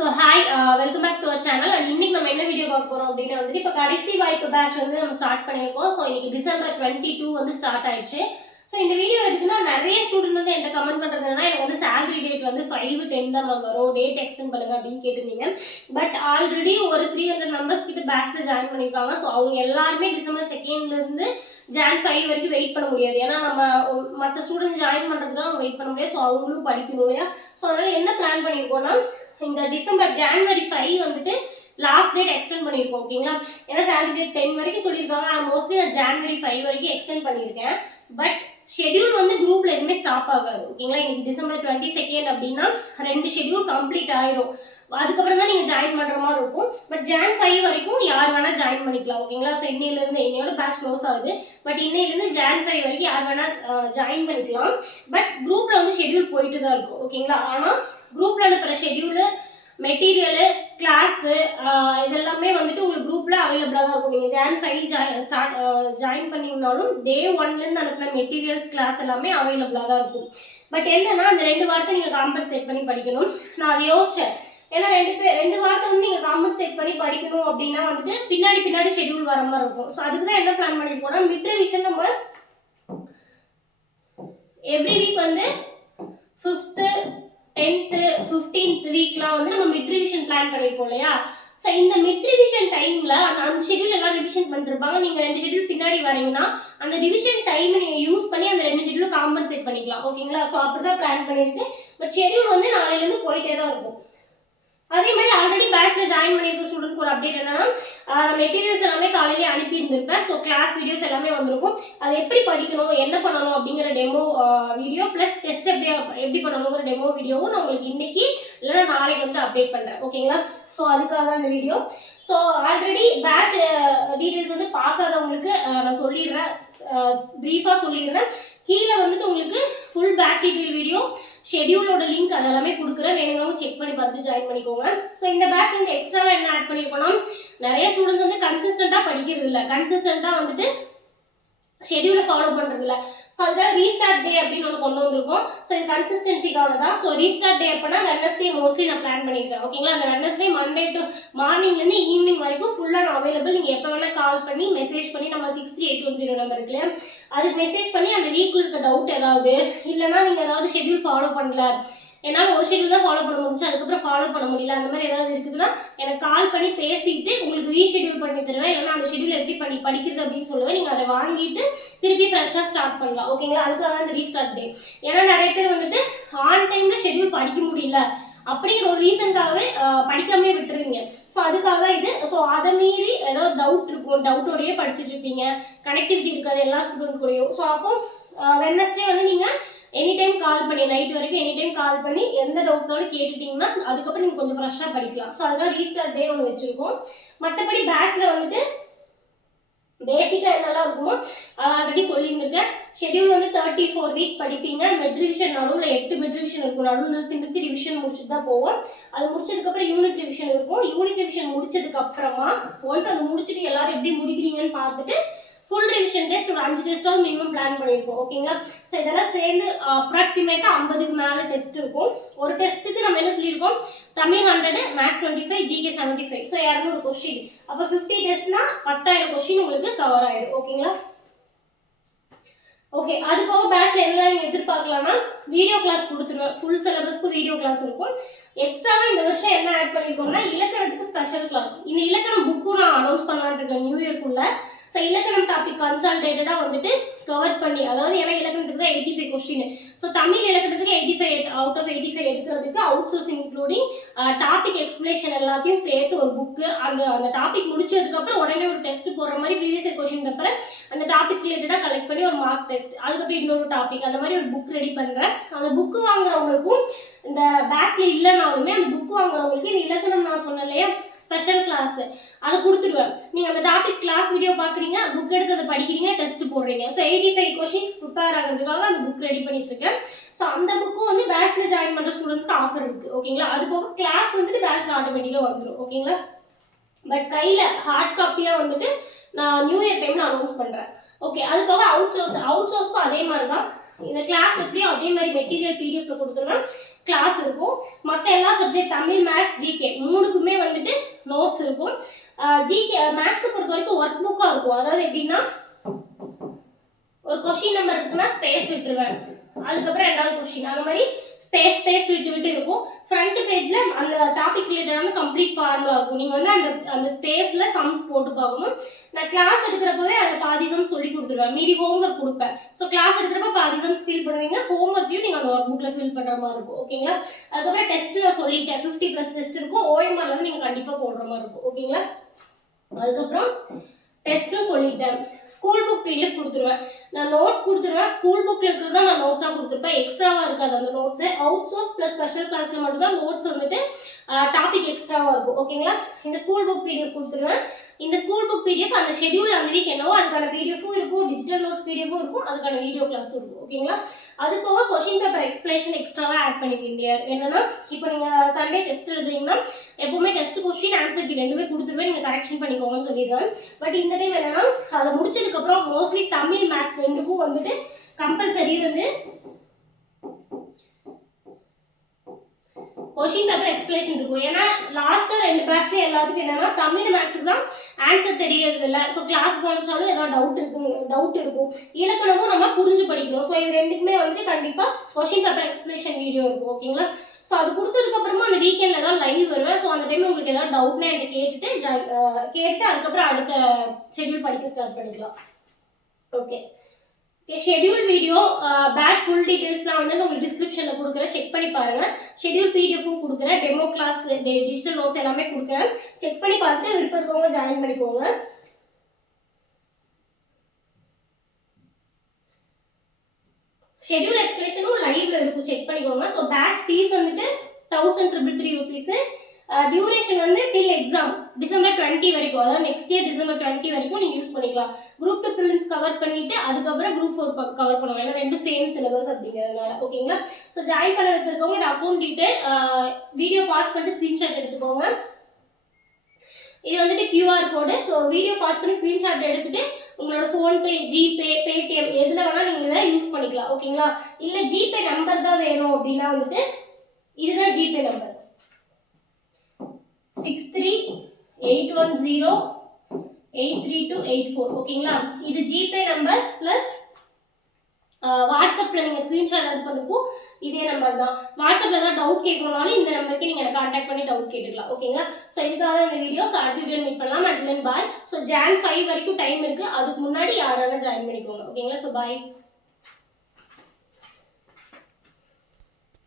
So hi welcome back to our channel and இன்னைக்கு நம்ம என்ன வீடியோ பார்க்க போறோம் அப்படின்னா வந்துட்டு இப்போ கடைசி வாய்ப்பு பேட்ச் வந்து நம்ம ஸ்டார்ட் பண்ணியிருக்கோம். ஸோ இன்னைக்கு டிசம்பர் டுவெண்ட்டி டூ வந்து ஸ்டார்ட் ஆயிடுச்சு. ஸோ இந்த வீடியோ எதுக்குன்னா நிறைய ஸ்டூடெண்ட் வந்து என்கிட்ட கமெண்ட் பண்ணுறதுனா எனக்கு வந்து சேலரி டேட் வந்து ஃபைவ் டென் தான் மேம் வரும். டேட் எக்ஸ்டெண்ட் பண்ணுங்க அப்படின்னு கேட்டிருந்தீங்க. பட் ஆல்ரெடி ஒரு த்ரீ ஹண்ட்ரட் மெம்பர்ஸ் கிட்ட பேட்ச்ல ஜாயின் பண்ணியிருக்காங்க. ஸோ அவங்க எல்லாருமே டிசம்பர் செகண்ட்லேருந்து ஜான் ஃபைவ் வரைக்கும் வெயிட் பண்ண முடியாது. ஏன்னா நம்ம மற்ற ஸ்டூடெண்ட்ஸ் ஜாயின் பண்ணுறதுக்கு அவங்க வெயிட் பண்ண முடியாது. ஸோ அவங்களும் படிக்கணும் இல்லையா? ஸோ அதனால என்ன பிளான் பண்ணியிருக்கோம்னா இந்த டிசம்பர் ஜான்வரி ஃபைவ் வந்துட்டு லாஸ்ட் டேட் எக்ஸ்டெண்ட் பண்ணியிருக்கோம் ஓகேங்களா ஏன்னா சேலரி டேட் டென் வரைக்கும் சொல்லியிருக்காங்க. ஆனால் மோஸ்ட்லி நான் ஜான்வரி ஃபைவ் வரைக்கும் எக்ஸ்டெண்ட் பண்ணியிருக்கேன். பட் ஷெட்யூல் வந்து குரூப்ல எதுவுமே ஸ்டாப் ஆகாது ஓகேங்களா இன்னைக்கு டிசம்பர் டுவெண்ட்டி செகண்ட் அப்படின்னா ரெண்டு ஷெட்யூல் கம்ப்ளீட் ஆயிரும். அதுக்கப்புறம் தான் நீங்கள் ஜாயின் பண்ணுற மாதிரி இருக்கும். பட் ஜான் ஃபைவ் வரைக்கும் யார் வேணால் ஜாயின் பண்ணிக்கலாம் ஓகேங்களா ஸோ இன்னையிலேருந்து இன்னையோட பேட்ச் க்ளோஸ் ஆகுது. பட் இன்னையிலேருந்து ஜான் ஃபைவ் வரைக்கும் யார் வேணால் ஜாயின் பண்ணிக்கலாம். பட் குரூப்பில் வந்து ஷெட்யூல் போயிட்டு தான் இருக்கும் ஓகேங்களா ஆனால் குரூப்பில் அனுப்புகிற ஷெட்யூலு மெட்டீரியலு கிளாஸு இதெல்லாமே வந்துட்டு உங்களுக்கு குரூப்பில் அவைலபிளாக தான் இருக்கும். நீங்கள் Jan five join start join பண்ணிங்கனாலும் day ஒன்லேருந்து அனுப்பின மெட்டீரியல்ஸ் கிளாஸ் எல்லாமே அவைலபிளாக தான் இருக்கும். பட் என்னென்னா அந்த ரெண்டு வாரத்தை நீங்கள் காம்பன்சேட் பண்ணி படிக்கணும். நான் அதை யோசிச்சேன். ஏன்னா ரெண்டு பேர் ரெண்டு வாரத்தை வந்து நீங்கள் காம்பன்சேட் பண்ணி படிக்கணும் அப்படின்னா வந்துட்டு பின்னாடி பின்னாடி ஷெட்யூல் வர மாதிரி இருக்கும். ஸோ அதுக்கு தான் என்ன பிளான் பண்ணியிருக்கோம்னா மிட் ரிவிஷன் நம்ம எவ்ரி வீக் வந்து பிளான் பண்ணியிருக்கோம் இல்லையா? ஸோ இந்த மிட் ரிவிஷன் டைமில் அந்த அந்த ஷெட்யூல் எல்லாம் ரிவிஷன் பண்ணிருப்பாங்க. நீங்கள் ரெண்டு ஷெட்யூல் பின்னாடி வரீங்கன்னா அந்த ரிவிஷன் டைமை நீங்கள் யூஸ் பண்ணி அந்த ரெண்டு ஷெட்யூலும் காம்பன்சேட் பண்ணிக்கலாம். ஓகேங்களா ஸோ அப்படி தான் பிளான் பண்ணியிருக்கு. பட் ஷெட்யூல் வந்து நாளையிலேருந்து போயிட்டே தான் இருக்கும். அதே மாதிரி ஆல்ரெடி பேட்ச்ல ஜாயின் பண்ணியிருக்க ஸ்டூடெண்ட்ஸ்க்கு ஒரு அப்டேட் என்னன்னா மெட்டீரியல்ஸ் எல்லாமே காலையிலே அனுப்பியிருந்திருப்பேன். ஸோ கிளாஸ் வீடியோஸ் எல்லாமே வந்திருக்கும். அது எப்படி படிக்கணும் என்ன பண்ணணும் அப்படிங்கிற டெமோ வீடியோ ப்ளஸ் டெஸ்ட் எப்படி எப்படி பண்ணணுங்கிற டெமோ வீடியோவும் நான் உங்களுக்கு இன்னைக்கு இல்லைன்னா நாளைக்கு வந்து அப்டேட் பண்ணுறேன் ஓகேங்களா ஸோ அதுக்காக தான் இந்த video so already batch details வந்து பார்க்காதவங்களுக்கு நான் சொல்லிடுறேன். ப்ரீஃபாக சொல்லிடுறேன். கீழே வந்துட்டு உங்களுக்கு ஃபுல் பேட்ச் டீட்டெயில் வீடியோ ஷெட்யூலோட லிங்க் அதெல்லாமே கொடுக்குறேன். வேணும்னு செக் பண்ணி பார்த்துட்டு ஜாயின் பண்ணிக்கோங்க. ஸோ இந்த பேட்ச் வந்து எக்ஸ்ட்ராவாக என்ன ஆட் பண்ணியிருக்கோம்னா நிறைய ஸ்டூடெண்ட்ஸ் வந்து கன்சிஸ்டண்ட்டாக படிக்கிறது இல்லை. கன்சிஸ்டண்ட்டாக வந்துட்டு ஷெட்யூலை ஃபாலோ பண்ணுறது இல்லை ஸோ அதுதான் ரீஸ்டார்ட் டே அப்படின்னு ஒன்று கொண்டு வந்திருக்கோம். ஸோ இது கன்சிஸ்டன்சிக்காக தான். ஸோ ரீஸ்டார்ட் டே அப்படின்னா வெட்னஸ்டே மோஸ்ட்லி நான் பிளான் பண்ணியிருக்கேன் ஓகேங்களா அந்த வெட்னஸ்டே மண்டே டு மார்னிங்லேருந்து ஈவினிங் வரைக்கும் ஃபுல்லாக நான் அவைலபிள் நீங்கள் எப்போ வேணால் கால் பண்ணி மெசேஜ் பண்ணி நம்ம six three eight one zero number இருக்குல்ல அதுக்கு மெசேஜ் பண்ணி அந்த வீக்கில் இருக்க டவுட் ஏதாவது இல்லைனா நீங்கள் ஏதாவது ஷெட்யூல் ஃபாலோ பண்ணல. என்னால் ஒரு ஷெட்யூல் தான் ஃபாலோ பண்ண முடிஞ்சு அதுக்கப்புறம் ஃபாலோ பண்ண முடியல. அந்த மாதிரி ஏதாவது இருக்குதுன்னா எனக்கு கால் பண்ணி பேசிட்டு உங்களுக்கு ரீஷெட்யூல் பண்ணி தருவேன். இல்லைனா அந்த ஷெட்யூல் எப்படி பண்ணி படிக்கிறது அப்படின்னு சொல்லுவேன். நீங்கள் அதை வாங்கிட்டு திருப்பி ஃப்ரெஷ்ஷாக ஸ்டார்ட் பண்ணலாம். ஓகேங்களா அதுக்காக தான் அந்த ரீஸ்டார்ட் டே ஏன்னா நிறைய பேர் வந்துட்டு ஆன் டைமில் ஷெட்யூல் படிக்க முடியல. அப்படிங்கிற ஒரு ரீசனுக்காகவே படிக்காமே விட்டுருவீங்க. ஸோ அதுக்காக தான் இது. ஸோ அதை மீறி ஏதாவது டவுட் இருக்கும். டவுட்டோடயே படிச்சுட்டு இருப்பீங்க. கனெக்டிவிட்டி இருக்காது. எல்லா ஸ்டூடெண்ட் கூடயும். ஸோ அப்போ வெட்னஸ்டே வந்து நீங்கள் எனி டைம் கால் பண்ணி நைட் வரைக்கும் எனி டைம் கால் பண்ணி எந்த டவுட்னாலும் கேட்டுட்டீங்கன்னா அதுக்கப்புறம் நீங்கள் கொஞ்சம் ஃப்ரெஷ்ஷாக படிக்கலாம். ஸோ அதுதான் ரீஸ்டார்ட் டே ஒன்று வச்சுருக்கோம். மற்றபடி பேட்ச்சில் வந்துட்டு பேசிக்காக என்னெல்லாம் இருக்குமோ ஆல்ரெடி சொல்லியிருந்திருக்கேன். ஷெட்யூல் வந்து தேர்ட்டி ஃபோர் வீக் படிப்பீங்க. மெட்ரிவிஷன் நடுவில் எட்டு மெட்ரிவிஷன் இருக்கும். நடுவில் நிறுத்தி நிறுத்தி ரிவிஷன் முடிச்சுட்டு தான் போவோம். அது முடிச்சதுக்கப்புறம் யூனிட் ரிவிஷன் இருக்கும். யூனிட் ரிவிஷன் முடிச்சதுக்கப்புறமா ஒன்ஸ் அது முடிச்சுட்டு எல்லாரும் எப்படி முடிக்கிறீங்கன்னு பார்த்துட்டு ஃபுல் ரிவிஷன் டெஸ்ட் ஒரு அஞ்சு டெஸ்ட்டாவது மினிமம் பிளான் பண்ணியிருக்கோம் ஓகேங்களா ஸோ இதெல்லாம் சேர்ந்து uh, அப்ராக்சிமேட்டாக ஐம்பதுக்கு மேலே டெஸ்ட் இருக்கும். ஒரு டெஸ்ட்டுக்கு நம்ம என்ன சொல்லியிருக்கோம்? Tamil hundred maths twenty five GK seventy five so இரநூறு கொஸ்டின் அப்போ ஃபிஃப்டி டெஸ்ட்னா பத்தாயிரம் கொஸ்டின் உங்களுக்கு கவர் ஆயிடும் ஓகேங்களா ஓகே அது போக பேட்ச்ல என்ன நீங்கள் எதிர்பார்க்கலாம்னா வீடியோ கிளாஸ் கொடுத்துருவேன் ஃபுல் சிலபஸ்க்கு வீடியோ கிளாஸ் இருக்கும். எக்ஸ்ட்ராவாக இந்த வருஷம் என்ன ஆட் பண்ணியிருக்கோம்னா இலக்கணத்துக்கு ஸ்பெஷல் கிளாஸ் இந்த இலக்கணம் புக்கும் நான் அனௌன்ஸ் பண்ணலான்னு இருக்கேன் நியூ இயர்க்குள்ள ஸோ இலக்கணம் டாபிக் கன்சால்டேட்டடாக வந்துட்டு கவர் பண்ணி அதாவது ஏன்னா இலக்கணத்துக்கு தான் eighty five question so Tamil இலக்கணத்துக்கு eighty five out of eighty five எடுக்கிறதுக்கு outsourcing including topic explanation எல்லாத்தையும் சேர்த்து ஒரு புக்கு அந்த அந்த டாபிக் முடிச்சதுக்கப்புறம் உடனே ஒரு டெஸ்ட் போடுற மாதிரி ப்ரீவியஸ் இயர் கொஸ்டின் பேப்பரை அந்த டாபிக் ரிலேட்டடாக கலெக்ட் பண்ணி ஒரு மார்க் டெஸ்ட் அதுக்கப்புறம் இன்னொரு டாபிக் அந்த மாதிரி ஒரு புக் ரெடி பண்ணுறேன் அந்த புக்கு வாங்குறவங்களுக்கும் இந்த பேட்ச்ல இல்லைனாலுமே அந்த புக் வாங்குறவங்களுக்கு இந்த இலக்கணம் நான் சொன்னேன் இல்லையா? ஸ்பெஷல் கிளாஸ் அதை கொடுத்துருவேன். நீங்கள் அந்த டாபிக் கிளாஸ் வீடியோ பார்க்குறீங்க புக் எடுத்து அதை படிக்கிறீங்க டெஸ்ட் போடுறீங்க. So eighty five questions prepare ஆகிறதுக்காக அந்த புக் ரெடி பண்ணிட்டு இருக்கேன். ஸோ அந்த புக்கும் வந்து பேட்ச்ல ஜாயின் பண்ணுற ஸ்டூடெண்ட்ஸ்க்கு ஆஃபர் இருக்குது ஓகேங்களா அது போக கிளாஸ் வந்துட்டு பேட்ச்ல ஆட்டோமேட்டிக்காக வந்துடும் ஓகேங்களா பட் கையில் ஹார்ட் காப்பியாக வந்துட்டு நான் நியூ இயர் டைம் நான் அனௌன்ஸ் பண்ணுறேன் ஓகே அது போக அவுட் சோர்ஸ் அவுட் சோர்ஸ்க்கும் அதே மாதிரி தான் இந்த கிளாஸ் எப்படியும் அதே மாதிரி மெட்டீரியல் பிடிஎஃப்ல கொடுத்துருவேன். கிளாஸ் இருக்கும். மற்ற எல்லா சப்ஜெக்ட் தமிழ் மேக்ஸ் ஜிகே மூணுக்குமே வந்துட்டு நோட்ஸ் இருக்கும். ஜிகே மேக்ஸை பொறுத்த வரைக்கும் ஒர்க் புக்காக இருக்கும். அதாவது எப்படின்னா ஒரு கொஷின் நம்பர் இருக்குன்னா ஸ்பேஸ் விட்டுருவேன். அதுக்கப்புறம் ரெண்டாவது கொஸ்டின் அந்த மாதிரி ஸ்பேஸ் ஸ்பேஸ் விட்டு விட்டு இருக்கும். ஃப்ரண்ட் பேஜில் அந்த டாபிக் ரிலேட்டடான கம்ப்ளீட் ஃபார்முலா இருக்கும். நீங்கள் வந்து அந்த அந்த ஸ்பேஸில் சம்ஸ் போட்டு பார்க்கணும். நான் கிளாஸ் எடுக்கிறப்பவே அதில் பாதி சம்ஸ் சொல்லி கொடுத்துருவேன். மீதி ஹோம்ஒர்க் கொடுப்பேன். ஸோ கிளாஸ் எடுக்கிறப்ப பாதி சம்ஸ் ஃபில் பண்ணுவீங்க. ஹோம்ஒர்க்கையும் நீங்கள் அந்த ஒர்க் புக்கில் ஃபில் பண்ணுற மாதிரி இருக்கும். ஓகேங்களா அதுக்கப்புறம் டெஸ்ட்டு நான் சொல்லிட்டேன். ஃபிஃப்டி ப்ளஸ் டெஸ்ட் இருக்கும். ஓஎம்ஆர்ல வந்து நீங்கள் கண்டிப்பாக போடுற மாதிரி இருக்கும். ஓகேங்களா அதுக்கப்புறம் டெஸ்ட்டும் சொல்லிட்டேன். ஸ்கூல் புக் பிடிஎஃப் கொடுத்துருவேன். நான் நோட்ஸ் கொடுத்துருவேன். ஸ்கூல் புக்கில் இருக்கிறது தான் நான் நோட்ஸாக கொடுத்துருப்பேன். எக்ஸ்ட்ராவாக இருக்காது அந்த notes out source plus special கிளாஸில் மட்டும் தான் நோட்ஸ் வந்துட்டு டாபிக் எக்ஸ்ட்ராவாக இருக்கும். ஓகேங்களா இந்த ஸ்கூல் புக் பிடிஎஃப் கொடுத்துருவேன். இந்த ஸ்கூல் புக் பிடிஎஃப் அந்த ஷெட்யூல் அந்த வீக் என்னவோ அதுக்கான பிடிஎஃப்பும் இருக்கும் டிஜிட்டல் நோட்ஸ் பிடிஎஃபும் இருக்கும் அதுக்கான வீடியோ கிளாஸும் இருக்கும் ஓகேங்களா அது போக கொஷின் பேப்பர் எக்ஸ்பிளேஷன் எக்ஸ்ட்ராவாக ஆட் பண்ணிருக்கீங்க என்னன்னா இப்போ நீங்கள் சண்டே டெஸ்ட் எழுதுறீங்கன்னா எப்பவுமே டெஸ்ட் கொஸ்டின் ஆன்சர் கீ ரெண்டுமே கொடுத்துருவேன் நீங்கள் கரெக்ஷன் பண்ணிக்கோங்கன்னு சொல்லிடுவேன் பட் இந்த டைம் என்னன்னா அதை முடிச்சதுக்கப்புறம் மோஸ்ட்லி தமிழ் மேக்ஸ் ரெண்டுக்கும் வந்துட்டு கம்பல்சரி வந்து கொஷின் பேப்பர் எக்ஸ்பிளேஷன் இருக்கும். ஏன்னா லாஸ்ட்டாக ரெண்டு பேட்ச்ல எல்லாத்துக்கும் என்னன்னா தமிழ் மேக்ஸுக்கு தான் ஆன்சர் தெரியறது இல்லை. ஸோ கிளாஸ் கவனிச்சாலும் ஏதாவது டவுட் இருக்குங்க டவுட் இருக்கும். இலக்கணமும் நம்ம புரிஞ்சு படிக்கணும். ஸோ இது ரெண்டுக்குமே வந்து கண்டிப்பாக கொஷின் பேப்பர் எக்ஸ்பிளேஷன் வீடியோ இருக்கும். ஓகேங்களா ஸோ அது கொடுத்ததுக்கப்புறமா அந்த வீக்கெண்டில் தான் லைவ் வருவேன். ஸோ அந்த டைம் உங்களுக்கு ஏதாவது டவுட்னா என்கிட்ட கேட்டுட்டு கேட்டு அதுக்கப்புறம் அடுத்த ஷெட்யூல் படிக்க ஸ்டார்ட் பண்ணிக்கலாம். Okay schedule video batch full டீட்டெயில்ஸ்லாம் வந்து நான் உங்களுக்கு டிஸ்கிரிப்ஷனில் கொடுக்குறேன். செக் பண்ணி பாருங்கள் ஷெட்யூல் பிடிஎஃப்பும் கொடுக்குறேன். டெமோ கிளாஸ் டிஜிட்டல் நோட்ஸ் எல்லாமே கொடுக்குறேன். செக் பண்ணி பார்த்துட்டு விருப்பம் இருக்கவங்க ஜாயின் பண்ணிக்கோங்க. ஷெட்யூல் எக்ஸ்பிளேஷனும் லைவ்ல இருக்கும். செக் பண்ணிக்கோங்க. ஸோ பேட்ச் ஃபீஸ் வந்துட்டு thousand triple three rupees duration வந்து டில் எக்ஸாம் டிசம்பர் டுவெண்ட்டி வரைக்கும். அதாவது நெக்ஸ்ட் இயர் டிசம்பர் டுவெண்ட்டி வரைக்கும் நீங்கள் யூஸ் பண்ணிக்கலாம். குரூப் டூ ப்ரிலிம்ஸ் கவர் பண்ணிட்டு அதுக்கப்புறம் குரூப் ஃபோர் கவர் பண்ணுவாங்க ஏன்னா ரெண்டும் சேம் சிலபஸ் அப்படிங்கிறதுனால. ஓகேங்களா ஸோ ஜாயின் பண்ண வச்சிருக்கவங்க இந்த அக்கௌண்ட் டீட்டெயில் வீடியோ பாஸ் பண்ணிட்டு ஸ்க்ரீன்ஷாட் எடுத்துக்கோங்க. இது வந்துட்டு QR code so video pause பண்ணி ஸ்க்ரீன்ஷாட் எடுத்துட்டு உங்களோட ஃபோன்பே ஜிபே பேடிஎம் எதில் வேணால் நீங்கள் இதை யூஸ் பண்ணிக்கலாம். ஓகேங்களா இல்லை ஜிபே நம்பர் தான் வேணும் அப்படின்னா வந்துட்டு இதுதான் GPay number six three eight one zero eight three two eight four ஓகேங்களா இது ஜிபே நம்பர் ப்ளஸ் வாட்ஸ்அப்பில் நீங்கள் ஸ்க்ரீன்ஷாட் அனுப்புறதுக்கும் இதே நம்பர் தான். வாட்ஸ்அப்பில் தான் டவுட் கேட்கணும்னாலும் இந்த நம்பருக்கு நீங்கள் எனக்கு காண்டாக்ட் பண்ணி டவுட் கேட்டுக்கலாம். ஓகேங்களா ஸோ இதுக்காக இந்த வீடியோ ஸோ அடுத்த வீடியோ மீட் பண்ணலாம். And then bye so June five வரைக்கும் டைம் இருக்குது அதுக்கு முன்னாடி யாராலும் ஜாயின் பண்ணிக்கோங்க. ஓகேங்களா ஸோ பாய்